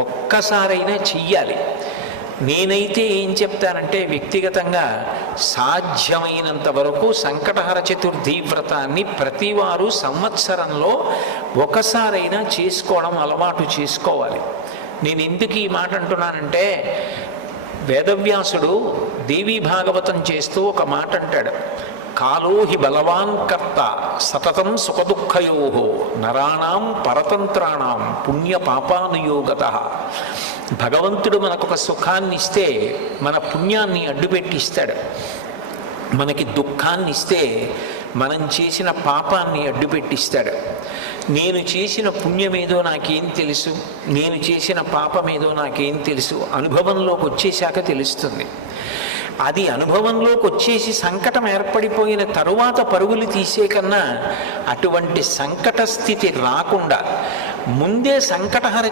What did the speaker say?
ఒక్కసారైనా చెయ్యాలి. నేనైతే ఏం చెప్తానంటే వ్యక్తిగతంగా సాధ్యమైనంత వరకు సంకటహర చతుర్థి వ్రతాన్ని ప్రతివారు సంవత్సరంలో ఒకసారైనా చేసుకోవడం అలవాటు చేసుకోవాలి. నేను ఎందుకు ఈ మాట అంటున్నానంటే, వేదవ్యాసుడు దేవీ భాగవతం చేస్తూ ఒక మాట అంటాడు, కాలో హి బలవాన్ కర్త సతతం సుఖదుఃఖయో నరాణం పరతంత్రాణం పుణ్య పాపానుయోగత. భగవంతుడు మనకొక సుఖాన్ని ఇస్తే మన పుణ్యాన్ని అడ్డుపెట్టిస్తాడు, మనకి దుఃఖాన్ని ఇస్తే మనం చేసిన పాపాన్ని అడ్డుపెట్టిస్తాడు. నేను చేసిన పుణ్యమేదో నాకేం తెలుసు, నేను చేసిన పాపమేదో నాకేం తెలుసు, అనుభవంలోకి వచ్చేశాక తెలుస్తుంది. అది అనుభవంలోకి వచ్చేసి సంకటం ఏర్పడిపోయిన తరువాత పరుగులు తీసే కన్నా అటువంటి సంకట స్థితి రాకుండా ముందే సంకటహర